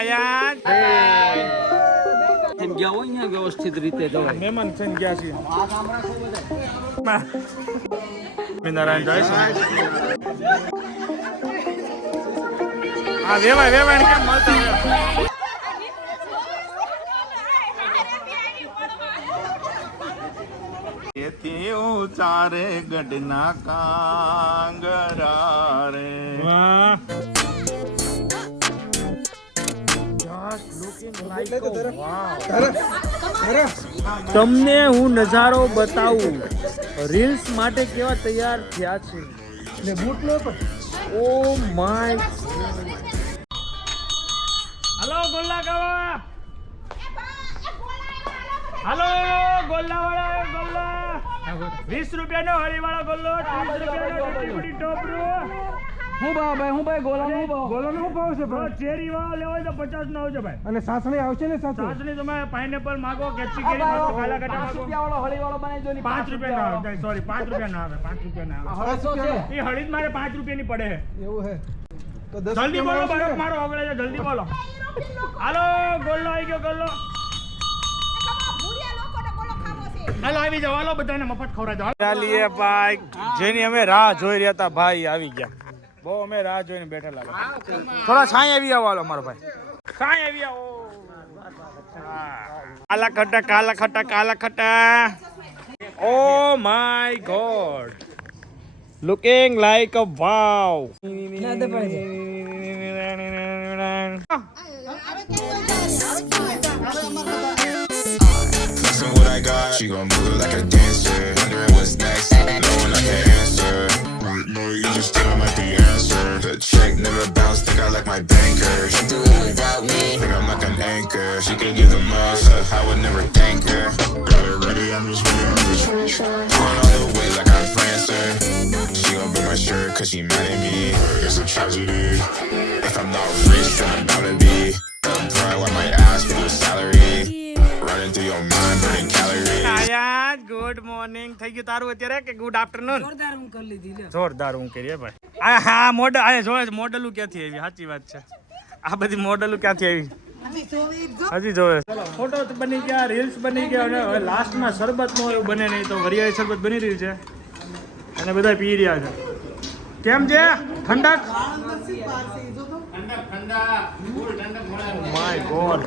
આયા તેમ ગયા હોય ને વ્યવસ્થિત રીતે જવાય. મહેમાન થઈને ગયા છીએ. નારાયણ જય શ્રી આ વેવાય કેમ મળતા એથી ઉચારે ગઢના કાંગરા રે. તમને હું નજારો બતાવું રીલ્સ માટે કેવા તૈયાર થયા છે. ઓ માય હાલો ગોલ્લા કાવા હાલો ગોલ્લા વાળા ગોલ્લા 20 રૂપિયાનો હળી વાળો ગોલ્લો 30 રૂપિયાનો ટોપરું. હું ભાઈ ગોલાનો ગોલાનો શું ભાવ છે ભાઈ? ચેરી વાળો લેવો હોય તો 50 નો આવશે ભાઈ. અને સાસણી આવશે ને સાસણી તમે પાઇનેપલ માંગો કેપ્સી કેરી માંગો કાલા કટા માંગો. વાળો હળી વાળો બનાવી દો ને 5 રૂપિયા ના આવે સોરી 5 રૂપિયા ના આવે 5 રૂપિયા ના આવે. એ હળી જ મારે 5 રૂપિયાની પડે છે. એવું હે તો 10 જલ્દી બોલો બરફ મારો ઓગળે છે જલ્દી બોલો. હાલો ગોલ્લો આવી ગયો ગોલ્લો. હાલો આવી જાવ હાલો બધાને મફત ખવડાવી દો. ચાલીએ ભાઈ જેની અમે રાહ જોઈ રહ્યા હતા ભાઈ આવી ગયા. બહુ અમે રાહ જોઈને બેઠેલા હતા. થોડા છાંય આવી આવો હાલો મારો ભાઈ છાંય આવી આવો. Kala Khatta oh my god looking like a wow. What I got, she gon' move like a dancer. Wondering what's next, knowing I can answer. No, you just still like the answer. The check never bounced, think I like my banker. She do it without me, think I'm like an anchor. She can give the most, I would never thank her. Got it ready, I'm just going all the way like I'm Prancer. She gon' break my shirt cause she mad at me. It's a tragedy. If I'm not rich, then I'm bound to be. Bro, I might ask for your salary. Running through your mind, burning calories. આયા good morning થઈ ગયું તારું અત્યારે કે good afternoon? જોરદાર હું કરી લીધી લે. જોરદાર હું કરીએ ભાઈ. આ હા મોડલ આ જોવે છે મોડલું ક્યાંથી આવી સાચી વાત છે. આ બધી મોડલું ક્યાંથી આવી હજી જોવે. ફોટો બની ગયા રીલ્સ બની ગયા અને હવે લાસ્ટમાં શરબત નો એવું બને નહીં તો વરિયાળી શરબત બની રહ્યું છે અને બધા પી રહ્યા છે. કેમ છે ઠંડક? માય ગોડ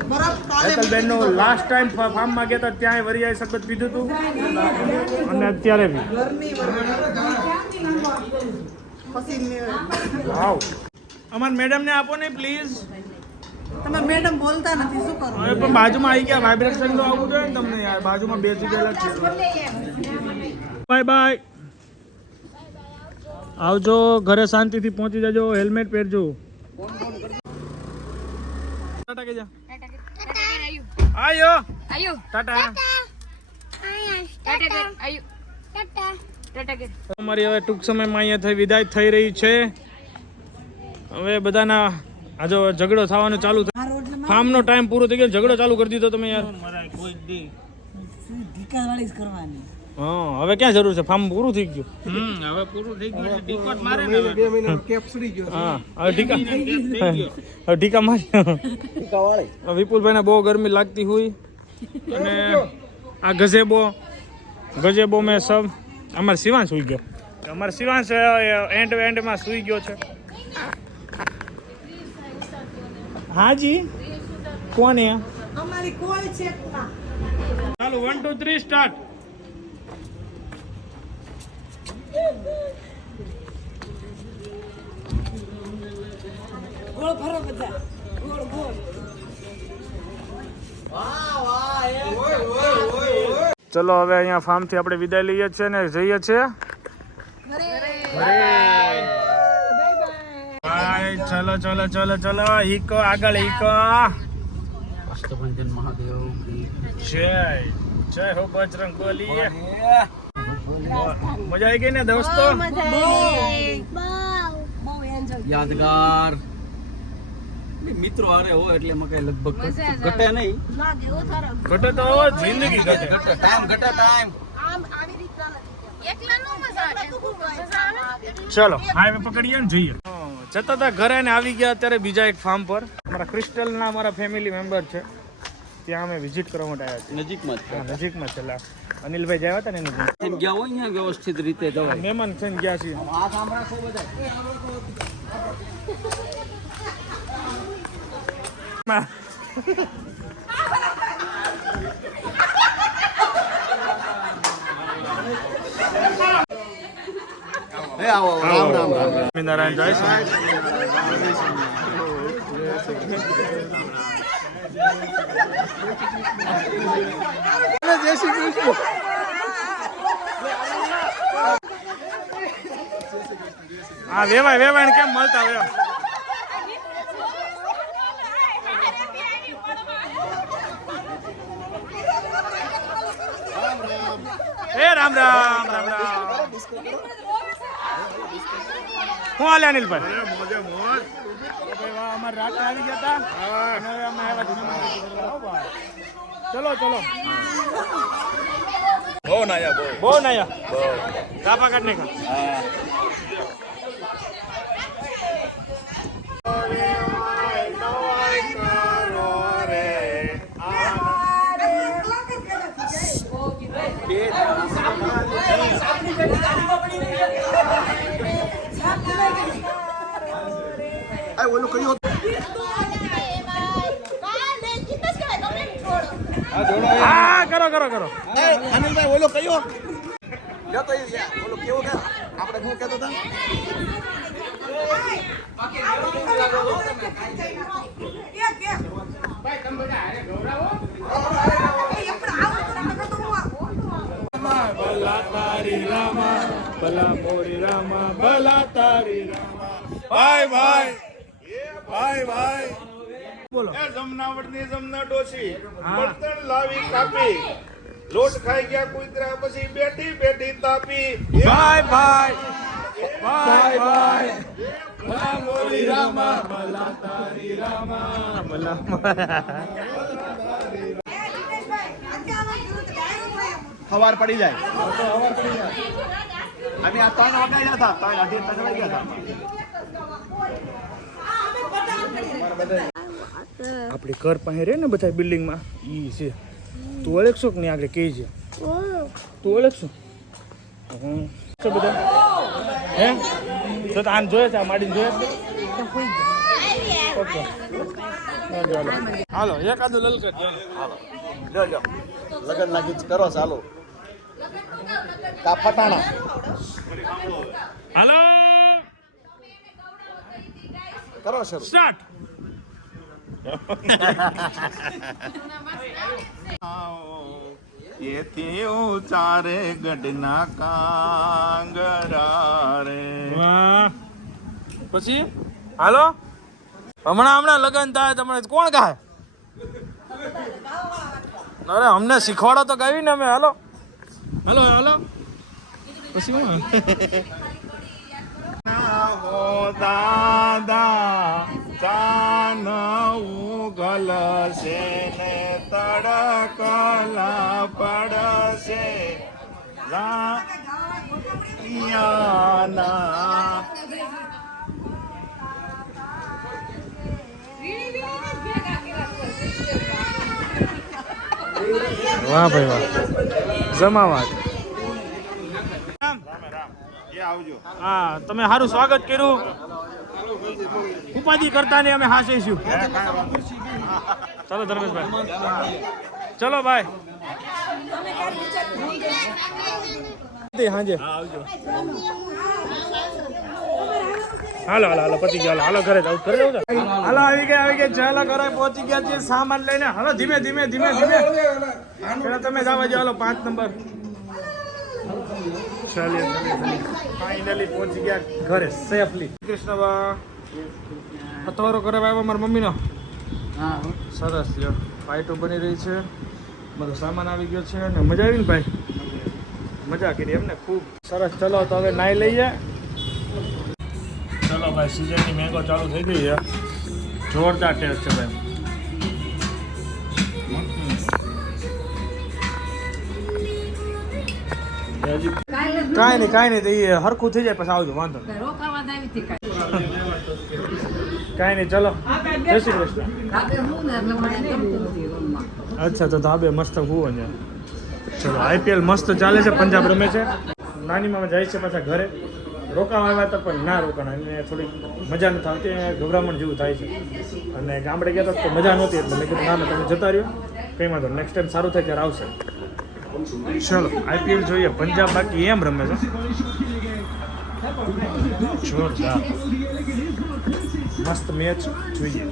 હેતલબેન નું લાસ્ટ ટાઈમ ફાર્મમાં ગયા હતા ત્યાં વરિયાળી શરબત પીધું હતું અને અત્યારે બી વાવ. અમાર મેડમ ને આપો ને પ્લીઝ. તમે મેડમ બોલતા નથી શું કરો? હવે પણ બાજુમાં આવી ગયા વાઇબ્રેશન તો આવવું જોઈએ ને તમને યાર. બાજુમાં બે જગ્યા છે. બાય બાય આવજો ઘરે શાંતિથી પહોંચી જજો. હેલ્મેટ પહેરજો. ટાટા કે જા આયો ટાટા અમારી હવે ટૂંક સમયમાં અહીંયા થઈ વિદાય થઈ રહી છે. હવે બધાના આજો ઝઘડો થવાનો ચાલુ થયો. ફાર્મનો ટાઈમ પૂરો થઈ ગયો ઝઘડો ચાલુ કરી દીધો તમે યાર. હા હવે ક્યાં જરૂર છે? ફાર્મ પૂરું થઈ ગયું. હવે પૂરું થઈ ગયું ડીકોટ મારે ને 2 મહિના કેપ સડી ગયો. હા હવે ઢીકા મારી. વિપુલભાઈને બહુ ગરમી લાગતી હોય અને આ ગજેબો મેં સબ અમારે શિવાંશ સુઈ ગયો. અમારે શિવાંશ એન્ડમાં સુઈ ગયો છે. હાજી કોણ હે? અમારી કોઈ છે ના. ચાલો 1 2 3 સ્ટાર્ટ. ગોળ ફરો બધા ગોળ ગોળ. ચલો હવે અહીંયા ફાર્મ થી આપણે વિદાય લઈએ છીએ ને જઈએ છીએ ચલો ઈકો આગળ ઈકો. અષ્ટભંજન મહાદેવ જય હો બજરંગ બલી. મજા આવી ગઈ ને દોસ્તો? યાદગાર મિત્રો હારે હોય એટલે એમાં કઈ લગભગ ઘટે નહીં. ઘટે તો જિંદગી ઘટે. ચલો હાઈવે પકડીએ ને જઈએ. જતા હતા ઘરે ને આવી ગયા અત્યારે બીજા એક ફાર્મ પર. અમારા ક્રિસ્ટલના અમારા ફેમિલી મેમ્બર છે, ત્યાં અમે વિઝિટ કરવા માટે આવ્યા છીએ. નજીકમાં જ હા, નજીકમાં છે. એટલે અનિલભાઈ જ્યાં હતા ને એની એમ ગયા હોય અહીંયા વ્યવસ્થિત રીતે જવાય. મહેમાન છે ને ગયા છીએ. આ સાંભળા છો બધા. સ્વામિનારાયણ જય હા વેવાય કેમ મળતા વેવા એ રામ રામ રામ રામ હું હાલે અનિલભાઈ અમારે રાત આવી ગયા હતા અને હવે અમે આવ્યા ચલો બહુ નાયા કાપા કાઢ નાખા હા કરો અનિલભાઈ ઓલો કયો જતો ઓલો કેવો કે આપણે શું કહેતો હતા ભલા તારી રામા ભલા મોરી રામા ભલા તારી રામા ભાઈ બોલો એ જમનાવડની જમના ડોસી બળતણ લાવી કાપી લોટ ખાઈ ગયા કુતરા પછી બેઠી તાપી ભાઈ ભલા મોરી રામા ભલા તારી રામા ભલા સવાર પડી જાય અમે આ 3 વાગ્યા હતા 3 અઢી વાગ્યા ગયા આપણી ઘર પાસે રે ને બધા બિલ્ડિંગમાં ઈ છે. તું ઓળખશો કે નહીં આગળ કહે છે તું ઓળખશો છે બધા હે તો આને જોયે છે આ માડીને જોયે છે ઓકે હાલો એકાદું લલકત જો લગન લાગી કરો ચાલો કા ફટાણા હાલો કરો શરૂ સ્ટાર્ટ એથી ઊંચા રે ગઢના કાંગરા રે પછી હાલો હમણાં લગન થાય તમને કોણ ગાય અરે અમને શીખવાડો તો ગાવી ને અમે હાલો પછી હું હો દાદા ચાન ઉગલશે ને તડકલા પડશે યાના વાહ ભાઈ વાહ જમાવાત આવજો હા તમે સારું સ્વાગત કર્યું ઉપાધિ કરતા ને અમે હાસીશું ચલો ધર્મેશભાઈ ચલો ભાઈ હાજે હાલો પતી ગયા હાલો ઘરે જાવ હાલો આવી ગયા ચાલો ઘરે પહોંચી ગયા છીએ સામાન લઈને હાલો ધીમે પેલા તમે જવા જાવ હાલો 5 નંબર ચાલીએ ફાઇનલી પહોંચી ગયા ઘરે સેફલી કૃષ્ણ બા અથવારો કરે આવ્યો મારા મમ્મીનો સરસ લ્યો પાઇટો બની રહી છે બધો સામાન આવી ગયો છે અને મજા આવી ને ભાઈ મજા કરી એમને ખૂબ સરસ ચલો તો હવે નાઈ લઈએ ચલો ભાઈ સિઝનની મેંગો ચાલુ થઈ ગઈ છે જોરદાર ટેસ્ટ છે ભાઈ કાંઈ નહીં તો એ હરખું થઈ જાય પછી આવજો વાંધો નહીં કાંઈ નહીં, ચલો જય શ્રી કૃષ્ણ. અચ્છા, તો ધાબે મસ્ત હુવો ને. ચલો, IPL મસ્ત ચાલે છે, પંજાબ રમે છે. નાની મામા જાય છે પાછા ઘરે. રોકાવા આવ્યા હતા પણ ના રોકાણા, એને થોડી મજા નથી આવતી, ગભરામણ જેવું થાય છે. અને ગામડે ગયા હતા તો મજા નહોતી, એટલે મેં કીધું ના તમે જતા રહ્યો, કંઈ વાંધો નેક્સ્ટ ટાઈમ સારું થાય ત્યારે આવશે. ચલો IPL જોઈએ. પંજાબ બાકી એમ રમે છે જોરદાર, મસ્ત મેચ જોઈએ.